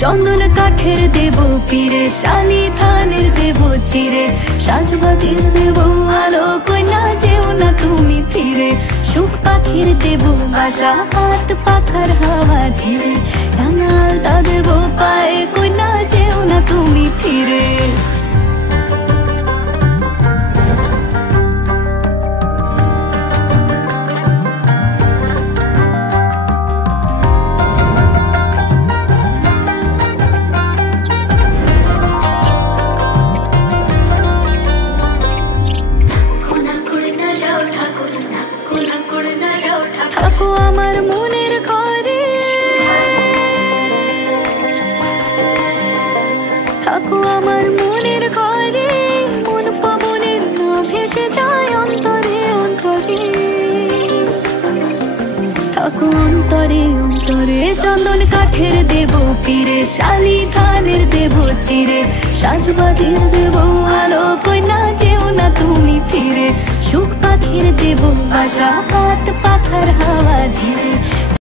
চন্দন কাঠের দেব পীরে, শালি ধানের দেব চিরে, সাজবাতির দেব আলো, কইনা যেও না তুমি ফিরে। সুখ পাখির দেব বাসা, হাত পাখার হাওয়া ধীরে, রাঙাল তা দেব পায়ে, কইনা যেও না তুমি ফিরে। থাকো আমার মনের ঘরে, থাকো আমার মনের ঘরে, মন পবনের না ভেসে যায় অন্তরে অন্তরে। থাকো অন্তরে অন্তরে, চন্দন কাঠের দেব পীরে, শালি ধানের দেব চিরে, সাজবাতির দেব আলো, কইনা যেও না তুমি ফিরে। সুখ পাখির দেব বাসা,